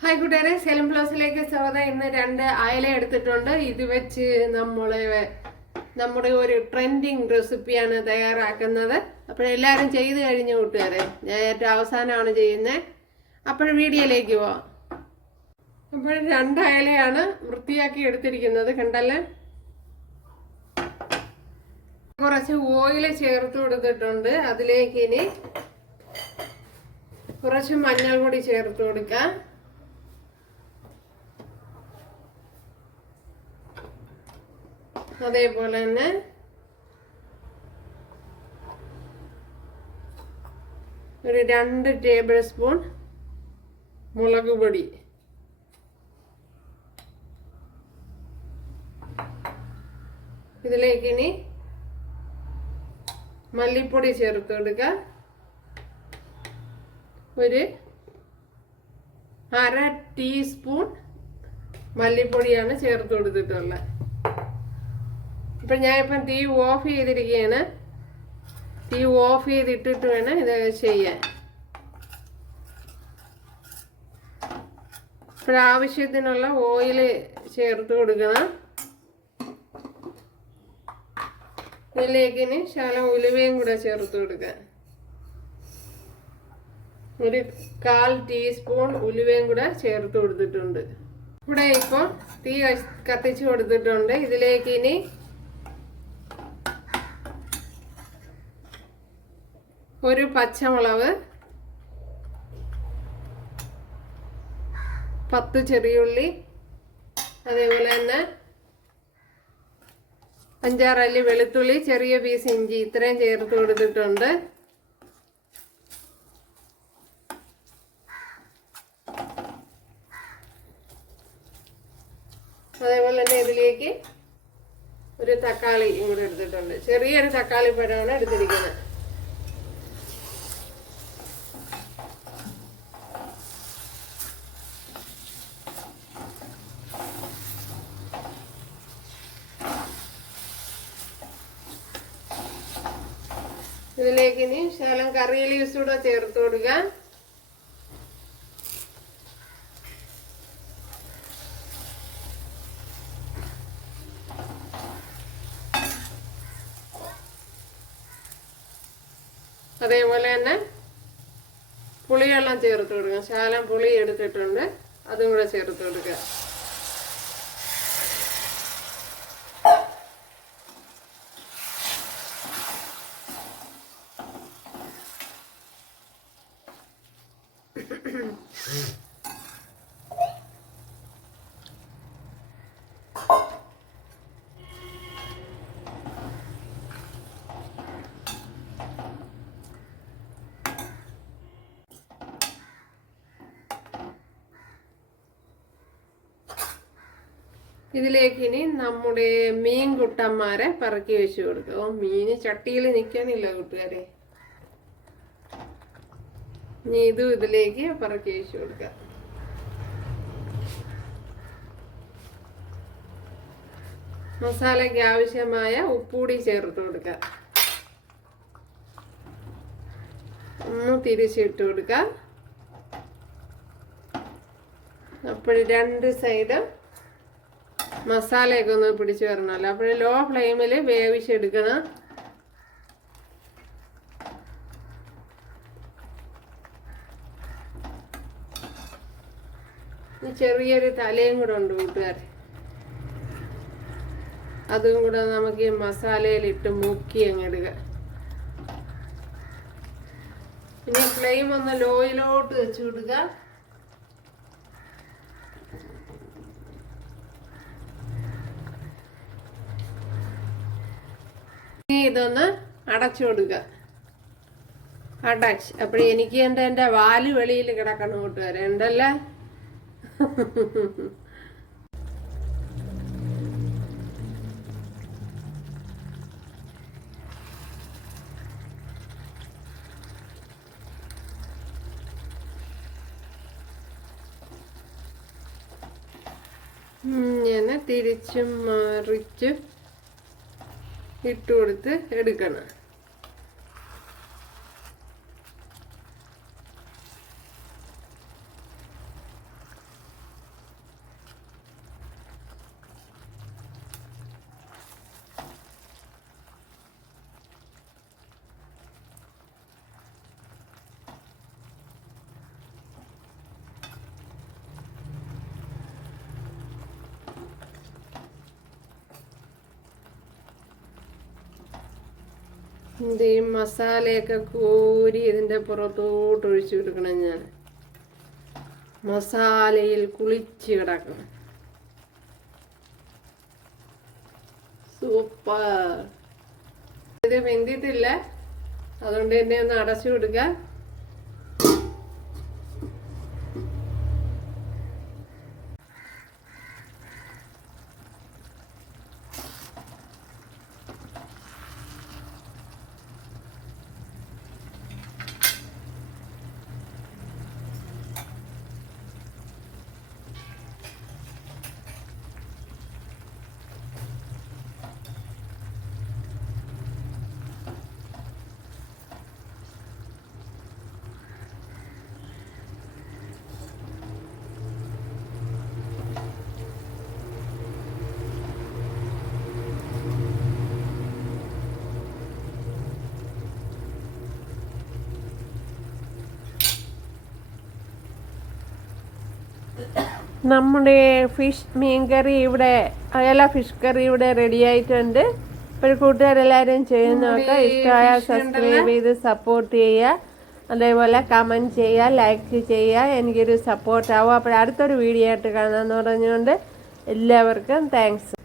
Hi കൂട്ടുകാരെ സെലം പ്ലസിലേക്ക് സ്വാഗതം. ഇന്ന് രണ്ട് അയല എടുത്തിട്ടുണ്ട്. ഇത് വെച്ച് നമ്മളെ നമ്മുടെ ഒരു ട്രെൻഡിങ് റെസിപ്പിയാണ് തയ്യാറാക്കുന്നത്. അപ്പോൾ എല്ലാവരും ചെയ്ത് കഴിഞ്ഞു കൂട്ടുകാരെ. ഞാൻ ഏറ്റവും അവസാനമാണ് ചെയ്യുന്നത് അപ്പോൾ വീഡിയോയിലേക്ക് പോവാം. അപ്പോൾ രണ്ട് അയലയാണ് വൃത്തിയാക്കി എടുത്തിരിക്കുന്നത്. കണ്ടല്ലേ? കുറച്ച് ഓയിൽ ചേർത്ത് കൊടുത്തിട്ടുണ്ട്. അതിലേക്ക് ഇനി കുറച്ച് മഞ്ഞൾ പൊടി ചേർത്ത് കൊടുക്കാം. അതേപോലെ തന്നെ ഒരു രണ്ട് ടേബിൾ സ്പൂൺ മുളക് പൊടി. ഇതിലേക്ക് ഇനി മല്ലിപ്പൊടി ചേർത്ത് കൊടുക്കുക ഒരു അര ടീസ്പൂൺ മല്ലിപ്പൊടിയാണ് ചേർത്ത് കൊടുത്തിട്ടുള്ളത്. ഇപ്പൊ ഞാൻ ഇപ്പം തീ ഓഫ് ചെയ്തിരിക്കുകയാണ് തീ ഓഫ് ചെയ്തിട്ടിട്ട് വേണം ഇത് ചെയ്യാൻ. ഇപ്പോഴാവശ്യത്തിനുള്ള ഓയിൽ ചേർത്ത് കൊടുക്കണം. ഇതിലേക്ക് ഇനി ഉലുവയും കൂടെ ചേർത്ത് കൊടുക്കുക ഒരു കാൽ ടീസ്പൂൺ ഉലുവയും കൂടെ ചേർത്ത് കൊടുത്തിട്ടുണ്ട്. ഇവിടെ ഇപ്പോൾ തീ കത്തിച്ച് കൊടുത്തിട്ടുണ്ട്. ഇതിലേക്ക് ഇനി ഒരു പച്ചമുളക് പത്ത് ചെറിയുള്ളി അതേപോലെ തന്നെ അഞ്ചാറല്ലി വെളുത്തുള്ളി ചെറിയ പീസ് ഇഞ്ചി ഇത്രയും ചേർത്ത് കൊടുത്തിട്ടുണ്ട്. അതേപോലെ തന്നെ ഇതിലേക്ക് ഒരു തക്കാളി കൂടെ എടുത്തിട്ടുണ്ട്. ചെറിയൊരു തക്കാളി പഴമാണ് എടുത്തിരിക്കുന്നത്. ഇതിലേക്ക് ഇനി ശകലം കറി ലീവ്സ് കൂടെ ചേർത്ത് കൊടുക്കുക. അതേപോലെ തന്നെ പുളിവെള്ളം ചേർത്ത് കൊടുക്കുക. ശകലം പുളി എടുത്തിട്ടുണ്ട്. അതും കൂടെ ചേർത്ത് കൊടുക്കുക. ഇതിലേക്ക് ഇനി നമ്മുടെ മീൻ കുട്ടന്മാരെ പറക്കി വെച്ച് കൊടുക്കുക ഓ മീന് ചട്ടിയിൽ നിൽക്കാനില്ല കൂട്ടുകാരെ. ഇനി ഇതും ഇതിലേക്ക് പറക്കി വെച്ച് കൊടുക്കുക മസാലയ്ക്ക് ആവശ്യമായ ഉപ്പൂടി ചേർത്ത് കൊടുക്കുക ഒന്ന് തിരിച്ചിട്ട് കൊടുക്കുക അപ്പോൾ രണ്ട് സൈഡും മസാലയൊക്കെ ഒന്ന് പിടിച്ചു വരണമല്ലോ അപ്പോൾ ലോ ഫ്ലെയിമിൽ വേവിച്ചെടുക്കണം ചെറിയൊരു തലയും കൂടെ ഉണ്ട് കൂട്ടുകാരെ. അതും കൂടെ നമുക്ക് ഈ മസാലയിലിട്ട് മുക്കി ഇടുക. ഇനി ഫ്ലെയിം ഒന്ന് ലോയിലോട്ട് വെച്ച് കൊടുക്കുക ഇതൊന്ന് അടച്ചു കൊടുക്കുക അടച്ച്. അപ്പോൾ എനിക്ക് എന്താ എന്റെ വാൽ വെളിയിൽ കിടക്കണം കൂട്ടുകാരെ. ഉണ്ടല്ലേ? ഇങ്ങനെ തിരിച്ചും മറിച്ചും ഇട്ട് എടുക്കണം. ഇത് ഈ മസാലയൊക്കെ കോരി ഇതിന്റെ പുറത്തോട്ട് ഒഴിച്ചു കൊടുക്കണം ഞാൻ. മസാലയിൽ കുളിച്ച് കിടക്കണം. സൂപ്പർ. ഇത് വെന്തിട്ടില്ല. അതുകൊണ്ട് തന്നെ ഒന്ന് അടച്ചു കൊടുക്കുക നമ്മുടെ ഫിഷ് മീൻ കറി ഇവിടെ അയല ഫിഷ് കറി ഇവിടെ റെഡി ആയിട്ടുണ്ട്. ഇപ്പോൾ കൂട്ടുകാരെല്ലാവരും ചെയ്യുന്നതൊക്കെ ഇഷ്ടമായ സബ്സ്ക്രൈബ് ചെയ്ത് സപ്പോർട്ട് ചെയ്യുക. അതേപോലെ കമന്റ് ചെയ്യുക ലൈക്ക് ചെയ്യുക. എനിക്കൊരു സപ്പോർട്ടാവും അപ്പോൾ അടുത്തൊരു വീഡിയോ ആയിട്ട് കാണാമെന്ന് പറഞ്ഞുകൊണ്ട് എല്ലാവർക്കും താങ്ക്സ്